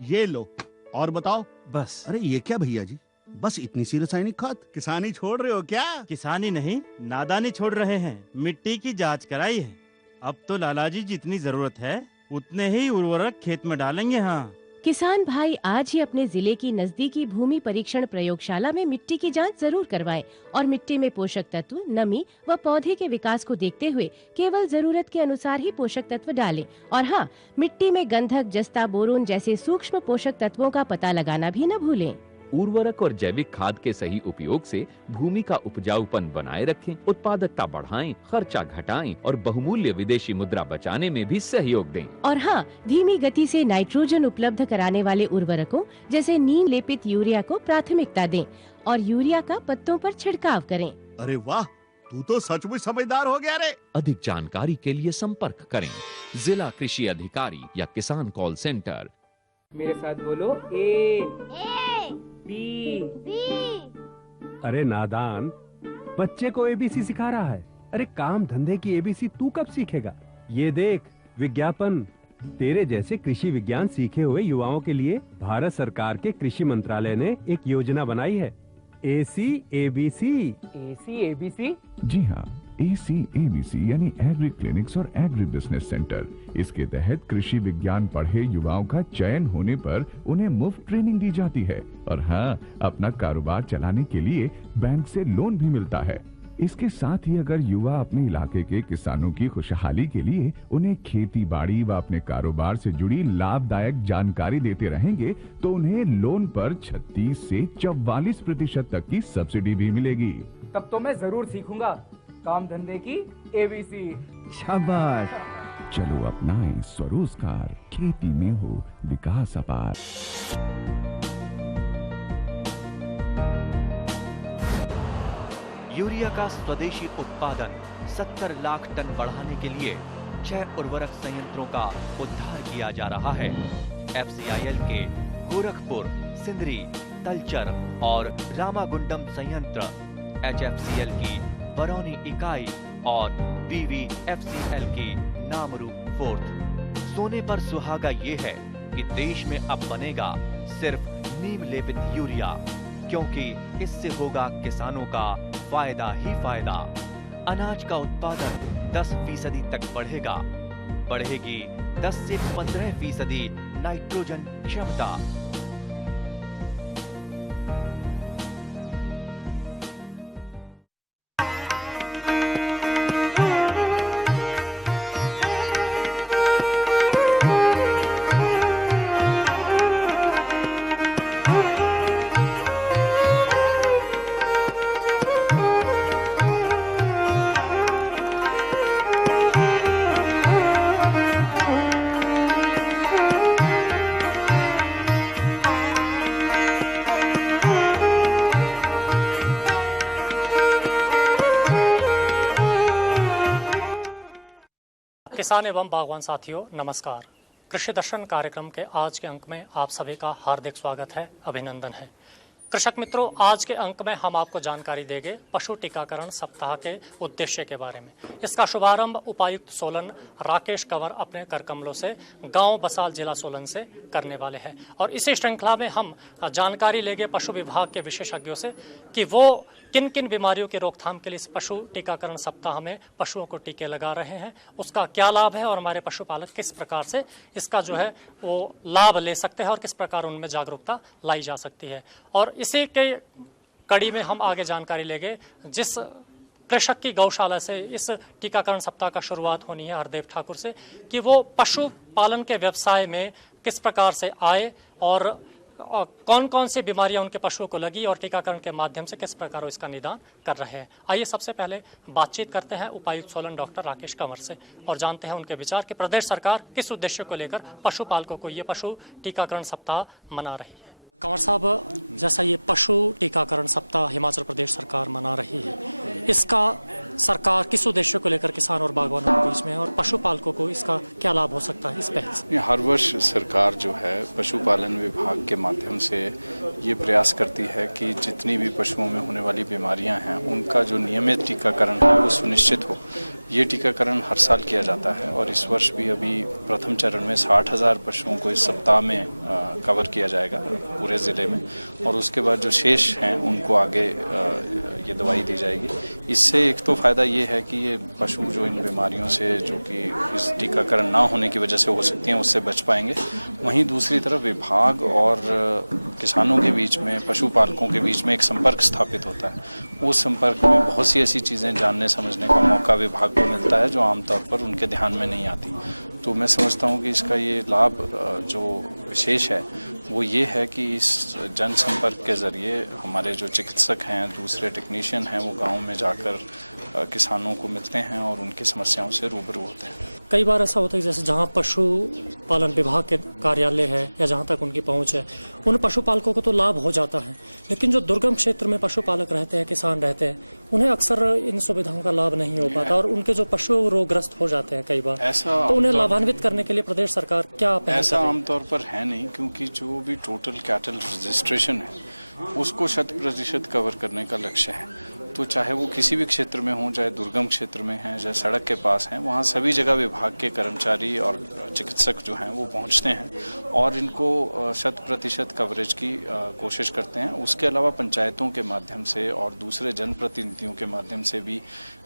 ये लो, और बताओ। बस। अरे ये क्या भैया जी, बस इतनी सी रासायनिक खाद? किसानी छोड़ रहे हो क्या? किसानी नहीं, नादानी छोड़ रहे हैं। मिट्टी की जांच कराई है। अब तो लालाजी जितनी जरूरत है उतने ही उर्वरक खेत में डालेंगे। हाँ, किसान भाई आज ही अपने जिले की नजदीकी भूमि परीक्षण प्रयोगशाला में मिट्टी की जांच जरूर करवाएं और मिट्टी में पोषक तत्व, नमी व पौधे के विकास को देखते हुए केवल जरूरत के अनुसार ही पोषक तत्व डालें। और हाँ, मिट्टी में गंधक, जस्ता, बोरोन जैसे सूक्ष्म पोषक तत्वों का पता लगाना भी न भूलें। उर्वरक और जैविक खाद के सही उपयोग से भूमि का उपजाऊपन बनाए रखें, उत्पादकता बढ़ाएं, खर्चा घटाएं और बहुमूल्य विदेशी मुद्रा बचाने में भी सहयोग दें। और हाँ, धीमी गति से नाइट्रोजन उपलब्ध कराने वाले उर्वरकों जैसे नीम लेपित यूरिया को प्राथमिकता दें और यूरिया का पत्तों पर छिड़काव करें। अरे वाह, तू तो सचमुच समझदार हो गया रे। अधिक जानकारी के लिए संपर्क करें जिला कृषि अधिकारी या किसान कॉल सेंटर। मेरे साथ बोलो, ए बी। अरे नादान, बच्चे को एबीसी सिखा रहा है। अरे काम धंधे की एबीसी तू कब सीखेगा? ये देख विज्ञापन, तेरे जैसे कृषि विज्ञान सीखे हुए युवाओं के लिए भारत सरकार के कृषि मंत्रालय ने एक योजना बनाई है, एसी एबीसी। AC ABC? जी हाँ, ACABC यानी एग्री क्लिनिक्स और एग्री बिजनेस सेंटर। इसके तहत कृषि विज्ञान पढ़े युवाओं का चयन होने पर उन्हें मुफ्त ट्रेनिंग दी जाती है और हाँ, अपना कारोबार चलाने के लिए बैंक से लोन भी मिलता है। इसके साथ ही अगर युवा अपने इलाके के किसानों की खुशहाली के लिए उन्हें खेती बाड़ी व अपने कारोबार से जुड़ी लाभदायक जानकारी देते रहेंगे तो उन्हें लोन पर 36 से 44% तक की सब्सिडी भी मिलेगी। तब तो मैं जरूर सीखूंगा काम धंधे की एबीसी। शाबाश, चलो अपनाएं स्वरोजगार, खेती में हो विकास अपार। यूरिया का स्वदेशी उत्पादन 70 लाख टन बढ़ाने के लिए 6 उर्वरक संयंत्रों का उद्धार किया जा रहा है। FCIL के गोरखपुर, सिंदरी, तलचर और रामागुंडम संयंत्र, HFCL की बरौनी इकाई और BVFCL की नामरू फोर्थ। सोने पर सुहागा ये है कि देश में अब बनेगा सिर्फ नीम लेपित यूरिया, क्योंकि इससे होगा किसानों का फायदा ही फायदा। अनाज का उत्पादन 10% तक बढ़ेगा, बढ़ेगी 10 से 15% नाइट्रोजन क्षमता। किसान एवं बागवान साथियों, नमस्कार। कृषि दर्शन कार्यक्रम के आज के अंक में आप सभी का हार्दिक स्वागत है, अभिनंदन है। कृषक मित्रों, आज के अंक में हम आपको जानकारी देंगे पशु टीकाकरण सप्ताह के उद्देश्य के बारे में। इसका शुभारंभ उपायुक्त सोलन राकेश कंवर अपने करकमलों से गांव बसाल जिला सोलन से करने वाले हैं और इसी श्रृंखला में हम जानकारी लेंगे पशु विभाग के विशेषज्ञों से कि वो किन किन बीमारियों की रोकथाम के लिए इस पशु टीकाकरण सप्ताह में पशुओं को टीके लगा रहे हैं, उसका क्या लाभ है और हमारे पशुपालक किस प्रकार से इसका जो है वो लाभ ले सकते हैं और किस प्रकार उनमें जागरूकता लाई जा सकती है। और इसी के कड़ी में हम आगे जानकारी लेंगे जिस कृषक की गौशाला से इस टीकाकरण सप्ताह का शुरुआत होनी है, हरदेव ठाकुर से, कि वो पशुपालन के व्यवसाय में किस प्रकार से आए और कौन कौन सी बीमारियां उनके पशुओं को लगी और टीकाकरण के माध्यम से किस प्रकार वो इसका निदान कर रहे हैं। आइए सबसे पहले बातचीत करते हैं उपायुक्त सोलन डॉक्टर राकेश कंवर से और जानते हैं उनके विचार कि प्रदेश सरकार किस उद्देश्य को लेकर पशुपालकों को ये पशु टीकाकरण सप्ताह मना रही है। कंवर साहब, जैसा ये पशु टीकाकरण सप्ताह हिमाचल प्रदेश सरकार मना रही है, इसका सरकार किस उद्देश्य को लेकर किसान और बागवानों के बीच में और पशुपालकों को इसका क्या लाभ हो सकता है इस पहल से? हर वर्ष सरकार जो है पशुपालन विभाग के माध्यम से ये प्रयास करती है कि जितनी भी पशुओं में होने वाली बीमारियां हैं उनका जो नियमित टीकाकरण है वो सुनिश्चित हो। ये टीकाकरण हर साल किया जाता है और इस वर्ष भी अभी प्रथम चरण में 60,000 पशुओं को इस सप्ताह में कवर किया जाएगा पूरे ज़िले में, और उसके बाद जो शेष हैं उनको आगे ये दवाई दी जाएगी। इससे एक तो फ़ायदा ये है कि ये पशु जो इन बीमारियों से जो कि इस टीकाकरण ना होने की वजह से हो सकती हैं उससे बच पाएंगे। वहीं दूसरी तरफ विभाग और किसानों के बीच में, पशुपालकों के बीच में एक संपर्क स्थापित होता है। उस संपर्क में बहुत सी ऐसी चीज़ें जानने समझने का मौका विभाग को मिलता है जो आमतौर पर उनके ध्यान में नहीं आती। तो मैं समझता हूँ कि इसका ये लाभ जो विशेष है वो ये है कि इस जनसंपर्क के ज़रिए हमारे जो चिकित्सक हैं, दूसरे टेक्नीशियन हैं, वो गाँव में जाकर किसानों को मिलते हैं और उनकी समस्याओं से रूबरू होते हैं। कई बार ऐसा होता है जैसे जहाँ पशुपालन विभाग के कार्यालय है या जहाँ तक उनकी पहुँच है, उन पशुपालकों को तो लाभ हो जाता है, लेकिन जो दुर्गम क्षेत्र में पशुपालक रहते हैं, किसान रहते हैं, उन्हें अक्सर इन सुविधाओं का लाभ नहीं हो पाता और उनके जो पशु रोगग्रस्त हो जाते हैं कई बार। ऐसा तो उन्हें लाभान्वित करने के लिए प्रदेश सरकार क्या पहल कर रही है? ऐसा आमतौर पर है नहीं, क्योंकि जो भी टोटल कैटल रजिस्ट्रेशन है उसको 100% कवर करने का लक्ष्य है। तो चाहे वो किसी भी क्षेत्र में हो, चाहे दुर्गम क्षेत्र में है, चाहे सड़क के पास हैं, वहाँ सभी जगह विभाग के कर्मचारी और चिकित्सक जो हैं वो पहुँचते हैं और इनको 100% कवरेज की कोशिश करते हैं। उसके अलावा पंचायतों के माध्यम से और दूसरे जनप्रतिनिधियों के माध्यम से भी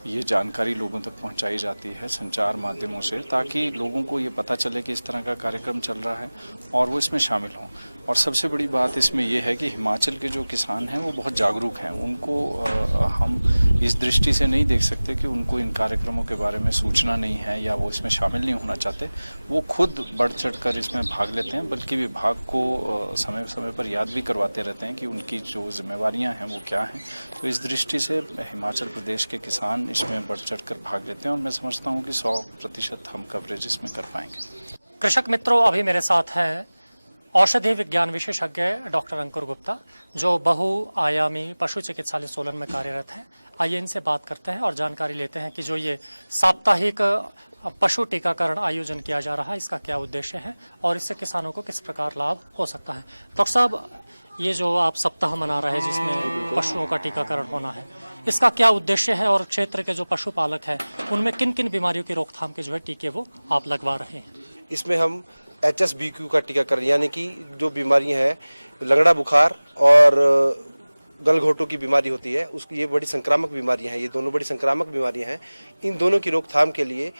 ये जानकारी लोगों तक पहुंचाई जाती है, संचार माध्यमों से, ताकि लोगों को ये पता चले कि इस तरह का कार्यक्रम चल रहा है और वो इसमें शामिल हों। और सबसे बड़ी बात इसमें यह है कि हिमाचल के जो किसान हैं वो बहुत जागरूक हैं। उनको हम इस दृष्टि से नहीं देख सकते कि उनको इन कार्यक्रमों के बारे में सूचना नहीं है या वो इसमें शामिल नहीं होना चाहते। वो खुद बढ़ चढ़ कर इसमें भाग लेते हैं, बल्कि विभाग को समय समय पर याद भी करवाते रहते हैं कि उनकी जो जिम्मेवारियां हैं वो क्या हैं। तो इस दृष्टि से हिमाचल प्रदेश के किसान इसमें बढ़ चढ़ कर भाग लेते हैं और मैं समझता हूँ कि 100% हम कवरेज इसमें कर पाएंगे। कृषक मित्रों, अभी मेरे साथ हैं औषधि विज्ञान विशेषज्ञ डॉक्टर अंकुर गुप्ता, जो बहुआयामी पशु चिकित्सालय सोलन में कार्यरत हैं। आइए इनसे बात करते हैं और जानकारी लेते हैं कि जो ये साप्ताहिक पशु टीकाकरण आयोजन किया जा रहा है, इसका क्या उद्देश्य है और इससे किसानों को किस प्रकार लाभ हो सकता है। डॉक्टर साहब, ये जो आप सप्ताह मना रहे हैं जिसमें पशुओं का टीकाकरण होना है, इसका क्या उद्देश्य है और क्षेत्र के जो पशुपालक हैं उनमें किन किन बीमारियों की रोकथाम के जो है टीके वो आप लगवा रहे हैं? इसमें हम HSBQ का टीकाकरण, यानी कि जो बीमारियां हैं, लंगड़ा बुखार और गलघोटू की बीमारी होती है, उसकी ये बड़ी संक्रामक बीमारियां हैं, ये दोनों बड़ी संक्रामक बीमारियां हैं। इन दोनों की रोकथाम के लिए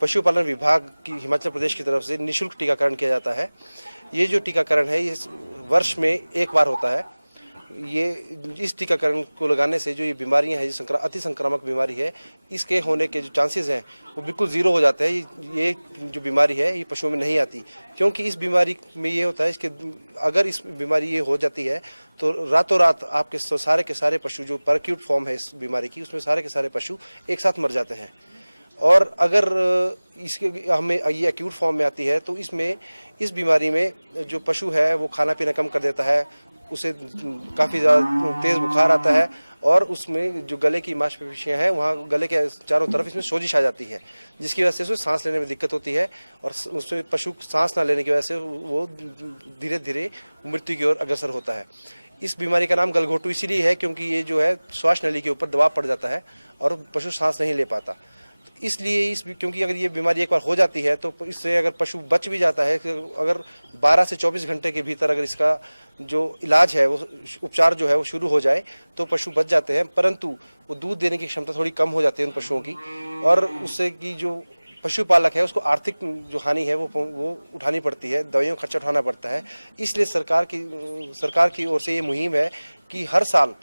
पशुपालन विभाग की हिमाचल प्रदेश की तरफ से निःशुल्क टीकाकरण किया जाता है। ये जो टीकाकरण है ये वर्ष में एक बार होता है। ये इस टीकाकरण को लगाने से जो ये बीमारियां हैं, ये अति संक्रामक बीमारी है, इसके होने के जो चांसेस हैं वो बिल्कुल ज़ीरो हो जाते हैं। ये जो बीमारी है ये पशुओं में नहीं आती, क्योंकि इस बीमारी में ये होता है इसके अगर इस बीमारी ये हो जाती है तो रातों रात आपके सारे के सारे पशु, जो परक्यूट फॉर्म है इस बीमारी की, उसमें सारे के सारे पशु एक साथ मर जाते हैं। और अगर इसके हमें ये एक्यूट फॉर्म में आती है तो इसमें इस बीमारी में जो पशु है वो खाना पीना कम कर देता है, उसे काफ़ी ज़्यादा तेज़ बुखार आता है और उसमें जो गले की मांसपेशियां हैं वहाँ गले के चारों तरफ इसमें सोजिश आ जाती है, जिसकी वजह से उसे सांस लेने में दिक्कत होती है और उसमें पशु सांस ना लेने की वजह से वो धीरे धीरे मृत्यु की ओर अग्रसर होता है। इस बीमारी का नाम गलघोटू इसीलिए है क्योंकि ये जो है श्वास नली के ऊपर दबाव पड़ जाता है और पशु सांस नहीं ले पाता। इसलिए क्योंकि अगर ये बीमारी एक बार हो जाती है तो इससे अगर पशु बच भी जाता है, अगर 12 से 24 घंटे के भीतर अगर इसका जो इलाज है, वो उपचार जो है वो शुरू हो जाए तो पशु बच जाते हैं, परंतु वो दूध देने की क्षमता थोड़ी कम हो जाती है उन पशुओं की, और उससे कि जो पशुपालक है उसको आर्थिक जो हानि है वो उठानी पड़ती है, दवाइयों का खर्चा उठाना पड़ता है। इसलिए सरकार की ओर से ये मुहिम है कि हर साल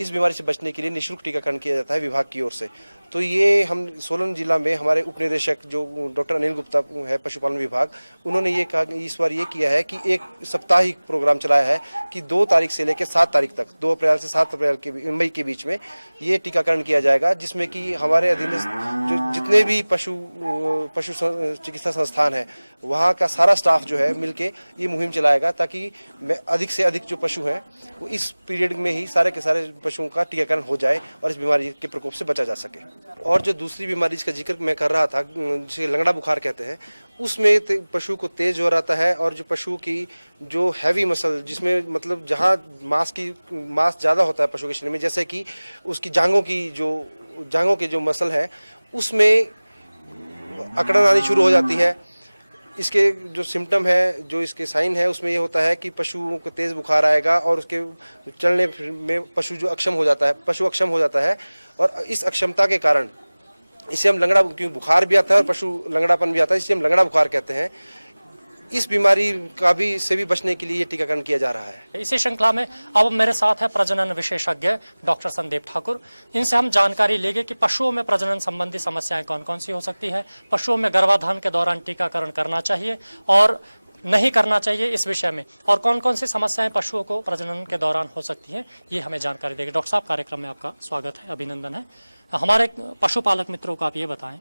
इस बीमारी से बचने के लिए निःशुल्क टीकाकरण किया जाता है विभाग की ओर से। तो ये हम सोलन जिला में हमारे उपनिदेशक जो डॉक्टर अनिल गुप्ता है पशुपालन विभाग, उन्होंने ये कहा इस बार ये किया है कि एक साप्ताहिक प्रोग्राम चलाया है कि 2 तारीख से लेकर 7 तारीख तक, 2 अप्रैल से 7 अप्रैल के मई के बीच में ये टीकाकरण किया जाएगा, जिसमें कि हमारे अधीनस्थ जो जितने भी पशु चिकित्सा संस्थान है वहाँ का सारा स्टाफ जो है मिलके ये मुहिम चलाएगा, ताकि अधिक से अधिक जो पशु हैं वो इस पीरियड में ही सारे के सारे पशुओं का टीकाकरण हो जाए और इस बीमारी के प्रकोप से बचा जा सके। और जो दूसरी बीमारी जिसका जिक्र मैं कर रहा था, जिसे लंगड़ा बुखार कहते हैं, उसमें पशु को तेज ज्वर आता है और जो पशु की जो हैवी मसल, जिसमें मतलब जहाँ मांस ज़्यादा होता है पशु के शरीर में, जैसे कि उसकी जांघों के जो मसल है उसमें अकड़न आनी शुरू हो जाती है। इसके जो सिम्टम है, जो इसके साइन है, उसमें ये होता है कि पशुओं को तेज़ बुखार आएगा और उसके चलने में पशु जो अक्षम हो जाता है, पशु अक्षम हो जाता है। और इस अक्षमता के कारण इसे हम लंगड़ा, क्योंकि बुखार भी आता है और पशु लंगड़ापन भी आता है, इसे हम लंगड़ा बुखार कहते हैं। इस बीमारी का भी से भी बचने के लिए ये टीकाकरण किया जा रहा है। इसी श्रृंखला में अब मेरे साथ है प्रजनन विशेषज्ञ डॉक्टर संदीप ठाकुर। इनसे हम जानकारी लेंगे कि पशुओं में प्रजनन संबंधी समस्याएं कौन कौन सी हो सकती है, पशुओं में गर्भाधान के दौरान टीकाकरण करना चाहिए और नहीं करना चाहिए इस विषय में, और कौन कौन सी समस्याएं पशुओं को प्रजनन के दौरान हो सकती हैं, ये हमें जानकारी देंगे। डॉक्टर साहब, कार्यक्रम में आपका स्वागत है, अभिनंदन है। हमारे पशुपालक मित्रों को आप ये बताएं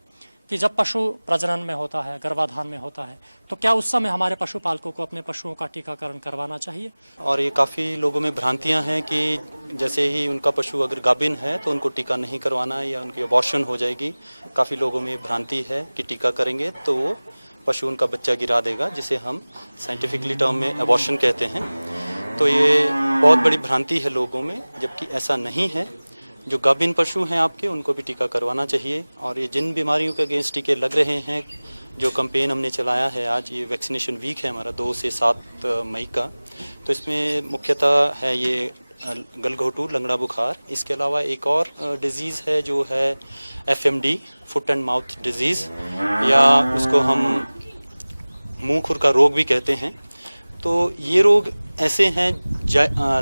कि जब पशु प्रजनन में होता है, गर्भाधान में होता है, तो क्या उस समय हमारे पशुपालकों को अपने पशुओं का टीकाकरण करवाना चाहिए? और ये काफ़ी लोगों में भ्रांतियां हैं कि जैसे ही उनका पशु अगर गाभिन है तो उनको टीका नहीं करवाना है या उनकी अबॉर्शन हो जाएगी। काफ़ी लोगों में भ्रांति है कि टीका करेंगे तो वो पशु उनका बच्चा गिरा देगा, जिसे हम साइंटिफिकली टर्म में अबॉर्शन कहते हैं। तो ये बहुत बड़ी भ्रांति है लोगों में, जबकि ऐसा नहीं है। जो गाभिन पशु हैं आपके, उनको भी टीका करवाना चाहिए। और ये जिन बीमारियों के अगेंस्ट टीके लग रहे हैं, जो कैंपेन हमने चलाया है आज, ये वैक्सीनेशन वीक है हमारा 2 से 7 मई का, तो इसमें मुख्यतः है ये गलघोटू, लंगड़ा बुखार। इसके अलावा एक और डिजीज़ है जो है FMD, foot and mouth disease, या उसको हम मुंह खुर का रोग भी कहते हैं। तो ये रोग ऐसे हैं,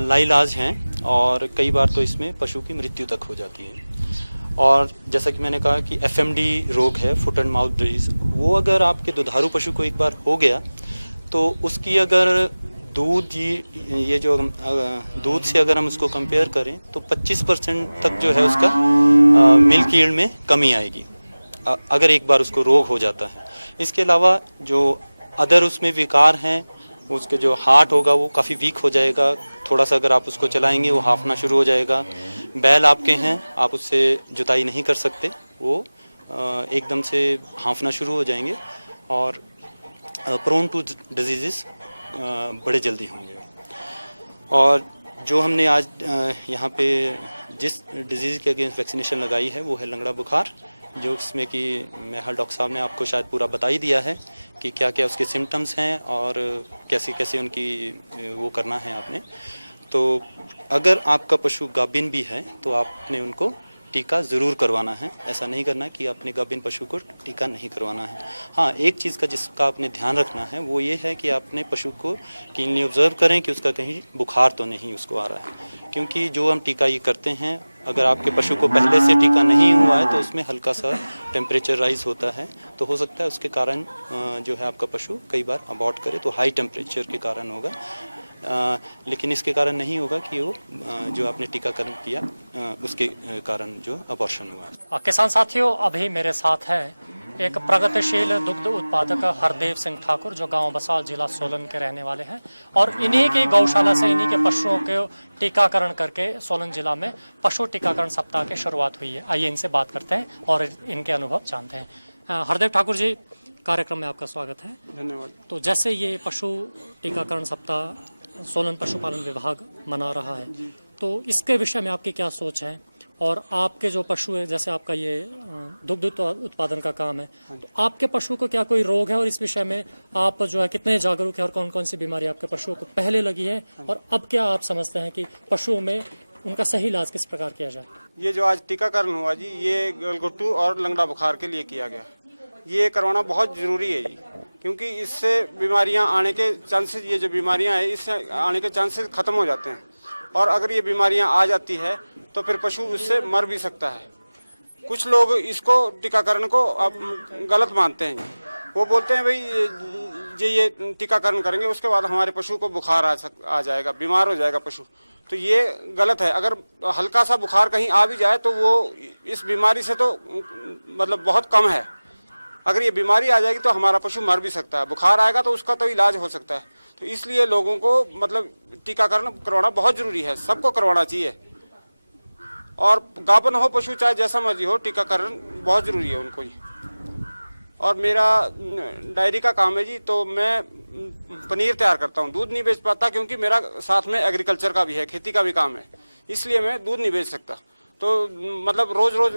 लाइलाज हैं, और कई बार तो इसमें पशु की मृत्यु तक हो जाती है। और जैसा कि मैंने कहा कि FMD रोग है, फुट एंड माउथ डिजीज़, वो अगर आपके दुधारू पशु को एक बार हो गया तो उसकी अगर दूध, ये जो दूध से अगर हम उसको कंपेयर करें तो 25% तक जो है उसका मिल्क यील्ड में कमी आएगी अगर एक बार उसको रोग हो जाता है। इसके अलावा जो अदर उसमें विकार हैं, उसके जो हार्ट होगा वो काफ़ी वीक हो जाएगा। थोड़ा सा अगर आप उसको चलाएंगे वो हाँफना शुरू हो जाएगा। बैल आपके हैं, आप उससे जुताई नहीं कर सकते, वो एकदम से हाँफना शुरू हो जाएंगे और प्रोन टू डिजीज़ बड़े जल्दी होंगे। और जो हमने आज यहाँ पे जिस डिजीज़ के अगेंस्ट वैक्सीनेशन लगाई है वो है लंगड़ा बुखार, जो इसमें कि मेहल डॉक्टर साहब ने आपको शायद पूरा बता ही दिया है कि क्या क्या उसके सिम्टम्स हैं और कैसे कैसे उनकी वो करना है आपने। तो अगर आपका पशु गाभिन भी है तो आपने उनको टीका ज़रूर करवाना है। ऐसा नहीं करना कि अपने गाभिन पशु को टीका नहीं करवाना है। हाँ, एक चीज़ का जिसका आपने ध्यान रखना है वो ये है कि अपने पशु को कीनली ऑब्जर्व करें कि उसका कहीं बुखार तो नहीं उसको आ रहा है, क्योंकि जो हम टीका ये करते हैं, अगर आपके पशु को पहले से टीका नहीं हुआ है तो उसमें हल्का सा टेम्परेचर राइज होता है, तो हो सकता है उसके कारण जो है आपका पशु कई बार अबॉर्ट करे, तो हाई टेम्परेचर के कारण होगा। लेकिन इसके कारण नहीं होगा कि वो जो आपने टीकाकरण किया उसके कारण जो अबॉर्शन हुआ। किसान साथियों, अभी मेरे साथ है एक प्रगतिशील दुग्ध उत्पादक हरदेव सिंह ठाकुर, जो गांव बसाल, जिला सोलन के रहने वाले हैं, और इन्हीं की गौशाला से इन्हीं के पशुओं के टीकाकरण करके सोलन जिला में पशु टीकाकरण सप्ताह की शुरुआत हुई है। आइए इनसे बात करते हैं और इनके अनुभव जानते हैं। हरदेव ठाकुर जी, कार्यक्रम में आपका स्वागत है। धन्यवाद। तो जैसे ये पशु टीकाकरण सप्ताह सोलन पशुपालन विभाग मना रहा है, तो इसके विषय में आपकी क्या सोच है? और आपके जो पशु है, जैसे आपका ये दुग्ध उत्पादन का काम है, तो आपके पशु को क्या कोई रोग है, और इस विषय में आप जो है कितने जागरूक है, और कौन कौन सी बीमारी आपके पशुओं को पहले लगी है, और अब क्या आप समझते हैं कि पशुओं में उनका सही इलाज किस प्रकार किया जाए? ये जो आज टीकाकरण हुआ जी, ये गलघोटू और लंगड़ा बुखार के लिए किया गया। ये करवाना बहुत ज़रूरी है जी, क्योंकि इससे बीमारियां आने के चांसेस, ये जो बीमारियां हैं इससे आने के चांसेस ख़त्म हो जाते हैं। और अगर ये बीमारियां आ जाती है तो फिर पशु उससे मर भी सकता है। कुछ लोग इसको टीकाकरण को गलत मानते हैं। वो बोलते हैं भाई ये टीकाकरण करेंगे उसके बाद हमारे पशु को बुखार आ जाएगा, बीमार हो जाएगा पशु। तो ये गलत है। अगर हल्का सा बुखार कहीं आ भी जाए तो वो इस बीमारी से तो मतलब बहुत कम है। अगर ये बीमारी आ जाएगी तो हमारा पशु मर भी सकता है। बुखार आएगा तो उसका तो इलाज हो सकता है। तो इसलिए लोगों को मतलब टीकाकरण करवाना बहुत ज़रूरी है, सबको करवाना चाहिए। और गाभिन हो पशु चाहे जैसा मर्जी हो, टीकाकरण बहुत ज़रूरी है उनको ही। और मेरा डायरी का काम है जी, तो मैं पनीर तैयार करता हूँ। दूध नहीं बेच पाता क्योंकि मेरा साथ में एग्रीकल्चर का भी है, खेती का भी काम है, इसलिए मैं दूध नहीं बेच सकता। तो मतलब रोज रोज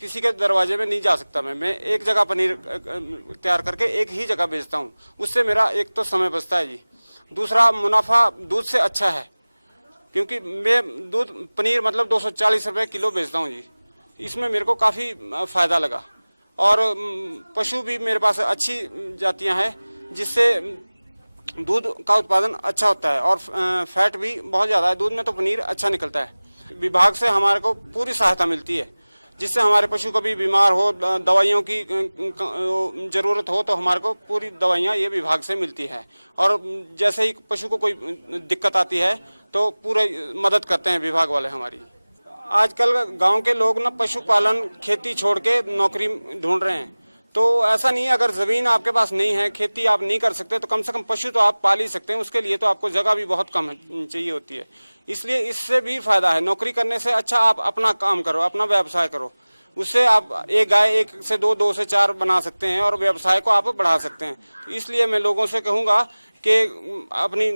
किसी के दरवाजे में नहीं जा सकता। मैं एक जगह पनीर तैयार करके एक ही जगह बेचता हूँ। उससे मेरा एक तो समय बचता है जी, दूसरा मुनाफा दूध से अच्छा है, क्योंकि मैं दूध पनीर मतलब 240 रुपये किलो बेचता हूँ जी। इसमें मेरे को काफ़ी फ़ायदा लगा। और पशु भी मेरे पास अच्छी जातियाँ हैं, जिससे दूध का उत्पादन अच्छा होता है और फैट भी बहुत ज़्यादा है दूध में, तो पनीर अच्छा निकलता है। विभाग से हमारे को पूरी सहायता मिलती है, जिससे हमारे पशु कभी बीमार हो, दवाइयों की ज़रूरत हो, तो हमारे को पूरी दवाइयाँ ये विभाग से मिलती है। और जैसे ही पशु को कोई दिक्कत आती है तो पूरे मदद करते हैं विभाग वाले हमारी। आजकल गांव के लोग ना पशुपालन खेती छोड़ के नौकरी ढूंढ रहे हैं। तो ऐसा नहीं है, अगर ज़मीन आपके पास नहीं है, खेती आप नहीं कर सकते, तो कम से कम पशु तो आप पाल ही सकते हैं। उसके लिए तो आपको जगह भी बहुत कम चाहिए होती है, इसलिए इससे भी फायदा है। नौकरी करने से अच्छा आप अपना काम करो, अपना व्यवसाय करो। उससे आप एक गाय 1 से 2, 2 से 4 बना सकते हैं और व्यवसाय को आप बढ़ा सकते हैं। तो इसलिए मैं लोगों से कहूँगा कि अपनी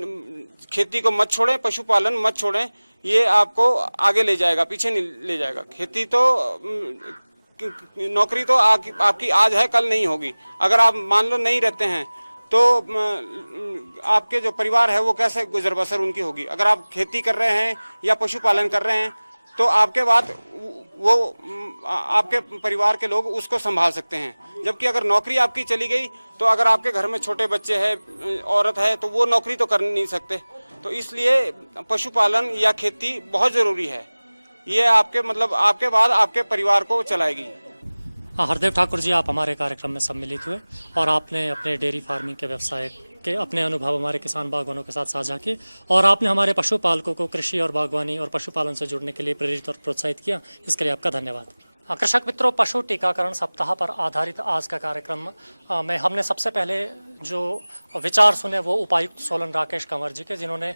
खेती को मत छोड़ें, पशुपालन मत छोड़ें। ये आपको आगे ले जाएगा, पीछे नहीं ले जाएगा। खेती तो नौकरी तो आपकी आज है, कल नहीं होगी। अगर आप मान लो नहीं रहते हैं तो आपके जो परिवार है वो कैसे गुजर बसर उनकी होगी। अगर आप खेती कर रहे हैं या पशुपालन कर रहे हैं तो आपके बाद वो आपके परिवार के लोग उसको संभाल सकते हैं। जबकि अगर नौकरी आपकी चली गई तो अगर आपके घर में छोटे बच्चे हैं, औरत है, तो वो नौकरी तो कर नहीं सकते। तो इसलिए पशुपालन या खेती बहुत ज़रूरी है। ये आपके मतलब आपके बाद आपके परिवार को चलाएगी। हरदेव ठाकुर जी, आप हमारे कार्यक्रम में सम्मिलित हुए और आपने अपने डेयरी फार्मिंग के व्यवसाय के अपने अनुभव हमारे किसान बागवानों के साथ साझा किए और आपने हमारे पशुपालकों को कृषि और बागवानी और पशुपालन से जुड़ने के लिए प्रेरित और प्रोत्साहित किया। इसके लिए आपका धन्यवाद। कृषक मित्रों, पशु टीकाकरण सप्ताह पर आधारित आज का कार्यक्रम में हमने सबसे पहले जो विचार सुने वो उपायुक्त सोलन राकेश कंवर जी के, जिन्होंने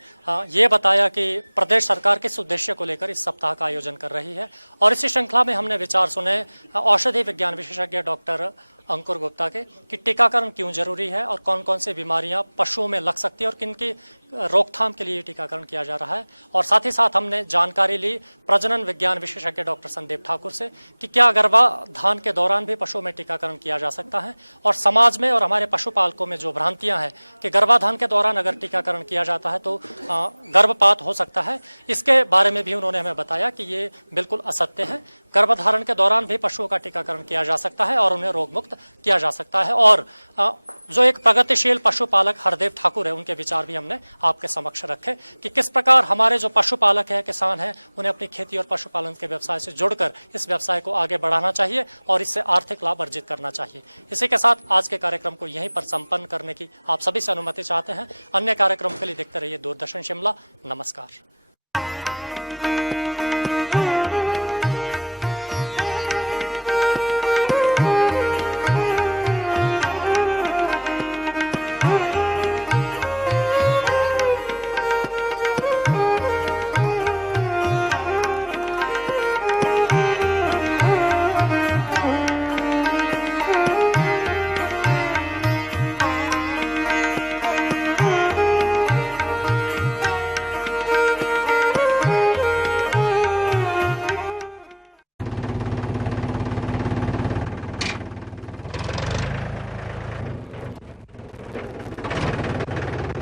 ये बताया कि प्रदेश सरकार किस उद्देश्य को लेकर इस सप्ताह का आयोजन कर रही है। और इसी श्रृंखला में हमने विचार सुने औषधि विज्ञान विशेषज्ञ डॉक्टर अंकुर गुप्ता के कि टीकाकरण क्यों जरूरी है और कौन कौन सी बीमारियां पशुओं में लग सकती है और किन की रोकथाम के लिए टीकाकरण किया जा रहा है। और साथ ही साथ हमने जानकारी ली प्रजनन विज्ञान विशेषज्ञ डॉक्टर संदीप ठाकुर से कि क्या गर्भाधान के दौरान भी पशुओं में टीकाकरण किया जा सकता है। और समाज में और हमारे पशुपालकों में जो भ्रांतियां हैं कि गर्भाधान के दौरान अगर टीकाकरण किया जाता है तो गर्भपात हो सकता है, इसके बारे में भी उन्होंने हमें बताया कि ये बिल्कुल असत्य है। गर्भधारण के दौरान भी पशुओं का टीकाकरण किया जा सकता है और उन्हें रोगमुक्त किया जा सकता है। और जो एक प्रगतिशील पशुपालक हरदेव ठाकुर है, उनके विचार भी हमने आपके समक्ष रखे कि किस प्रकार हमारे जो पशुपालक हैं, किसान हैं, उन्हें अपनी खेती और पशुपालन के व्यवसाय से जुड़कर इस व्यवसाय को आगे बढ़ाना चाहिए और इससे आर्थिक लाभ अर्जित करना चाहिए। इसी के साथ आज के कार्यक्रम को यहीं पर संपन्न करने की आप सभी से अनुमति चाहते हैं। अन्य कार्यक्रम के लिए देखते रहिए दूरदर्शन शिमला। नमस्कार।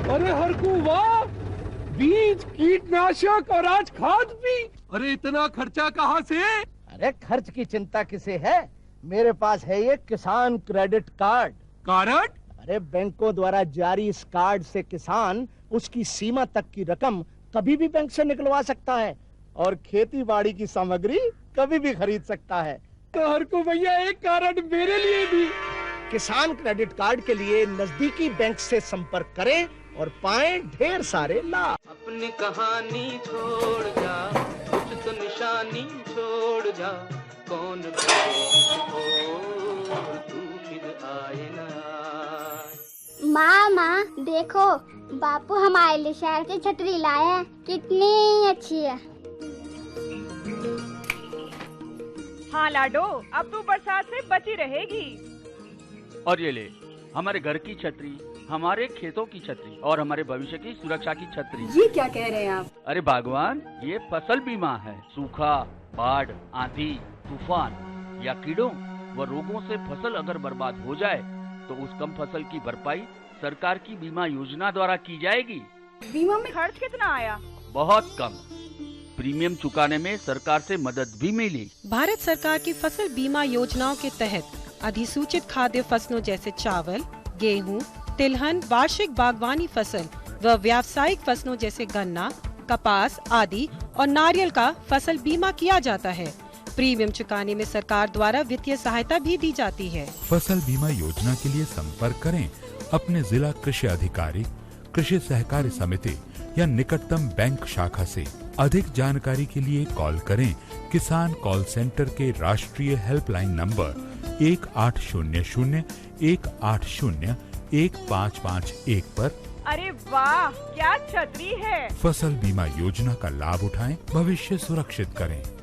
अरे हरकू वाह, बीज, कीटनाशक और आज खाद भी। अरे इतना खर्चा कहाँ से? अरे खर्च की चिंता किसे है, मेरे पास है ये किसान क्रेडिट कार्ड। कार्ड? अरे बैंकों द्वारा जारी इस कार्ड से किसान उसकी सीमा तक की रकम कभी भी बैंक से निकलवा सकता है और खेती बाड़ी की सामग्री कभी भी खरीद सकता है। तो हरकू भैया एक कार्ड मेरे लिए भी। किसान क्रेडिट कार्ड के लिए नजदीकी बैंक से संपर्क करें और पाएं ढेर सारे लाभ। अपनी कहानी छोड़ जा, कुछ तो निशानी छोड़ जा, कौन तू फिर आए ना। माँ देखो, बापू हमारे लिए शहर की छतरी लाए हैं, कितनी अच्छी है। हाँ लाडो, अब तू बरसात से बची रहेगी। और ये ले हमारे घर की छतरी, हमारे खेतों की छतरी और हमारे भविष्य की सुरक्षा की छतरी। ये क्या कह रहे हैं आप? अरे भगवान, ये फसल बीमा है। सूखा, बाढ़, आंधी, तूफान या कीड़ों व रोगों से फसल अगर बर्बाद हो जाए तो उस कम फसल की भरपाई सरकार की बीमा योजना द्वारा की जाएगी। बीमा में खर्च कितना आया? बहुत कम। प्रीमियम चुकाने में सरकार से मदद भी मिली। भारत सरकार की फसल बीमा योजनाओं के तहत अधिसूचित खाद्य फसलों जैसे चावल, गेहूं, तिलहन, वार्षिक बागवानी फसल व व्यावसायिक फसलों जैसे गन्ना, कपास आदि और नारियल का फसल बीमा किया जाता है। प्रीमियम चुकाने में सरकार द्वारा वित्तीय सहायता भी दी जाती है। फसल बीमा योजना के लिए संपर्क करें अपने जिला कृषि अधिकारी, कृषि सहकारी समिति या निकटतम बैंक शाखा से। अधिक जानकारी के लिए कॉल करें किसान कॉल सेंटर के राष्ट्रीय हेल्पलाइन नंबर 1800-180-1551 पर। अरे वाह, क्या छतरी है! फसल बीमा योजना का लाभ उठाएं, भविष्य सुरक्षित करें।